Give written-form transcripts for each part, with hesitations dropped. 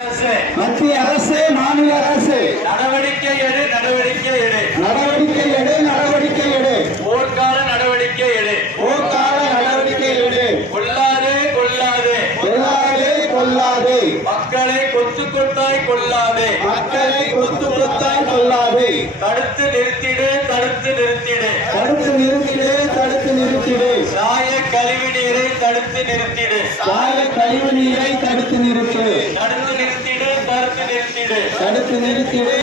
மத்திய அரசு மாநில அரசு நடவடிக்கை எடு நடவடிக்கை எடு நடவடிக்கை எடு நடவடிக்கை எடு போர்க்கால நடவடிக்கை எடு போர்க்கால நடவடிக்கை எடு கொல்லாதே கொல்லாதே கொல்லாதே கொல்லாதே மக்களை கொத்து கொத்தாய் கொல்லாதே மக்களை கொத்து கொத்தாய் கொல்லாதே தடுத்து நிறுத்திடு தடுத்து நிறுத்திடு தடுத்து நிறுத்திடு தடுத்து நிறுத்திடு சாய கழிவு நீரை தடுத்து நிறுத்திடு சாய கழிவு நீரை தடுத்து நிறுத்து தடுத்து நிறுத்திடு தடுத்து நிறுத்திடு தடுத்து நிறுத்திடு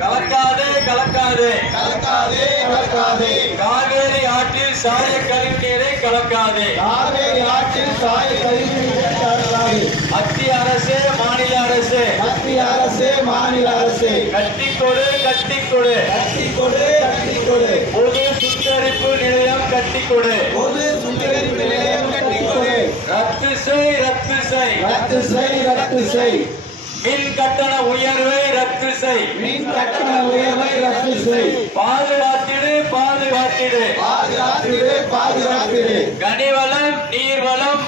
கலக்காதே கலக்காதே கலக்காதே கலக்காதே காவேரி ஆற்றில் சாய கழிவு நீரை கலக்காதே காவேரி ஆற்றில் சாய கழிவு நீரை கலக்காதே மத்திய அரசு மாநில அரசு மத்திய அரசு மாநில அரசு கட்டி கொடு கட்டி கொடு கட்டி கொடு கட்டி கொடு பொது சுத்தரிப்பு நிலையம் கட்டி கொடு பொது சுத்திகரிப்பு நிலையம் கட்டி கொடு ரத்து செய் ரத்து செய் ரத்து செய் ரத்து செய் மின் கட்டண உயர்வை ரத்து செய் மின் கட்டண உயர்வை ரத்து செய் பாதுகாத்திடு பாதுகாத்திடு பாதுகாத்திடு பாதுகாத்திடு கனிவளம் நீர்வளம்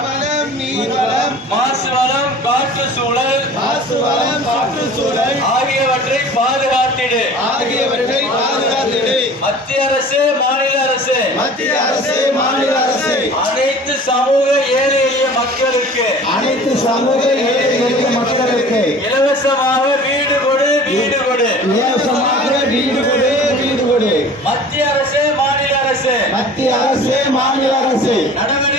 வளம் நீர் வளம் மாசு வளம் காற்று சூழல் மாசு வளம் சுற்றுச்சூழல் ஆகியவற்றை பாதுகாத்திடு ஆகியவற்றை பாதுகாத்திடு மத்திய அரசு மாநில அரசு மத்திய அரசு மாநில அரசு அனைத்து சமூக ஏழை எளிய மக்களுக்கு அனைத்து சமூக ஏழை எளிய மக்களுக்கு இலவசமாக வீடு கொடு வீடு கொடு இலவசமாக வீடு கொடு வீடு கொடு மத்திய அரசு மாநில அரசு மத்திய அரசு மாநில அரசு நடவடிக்கை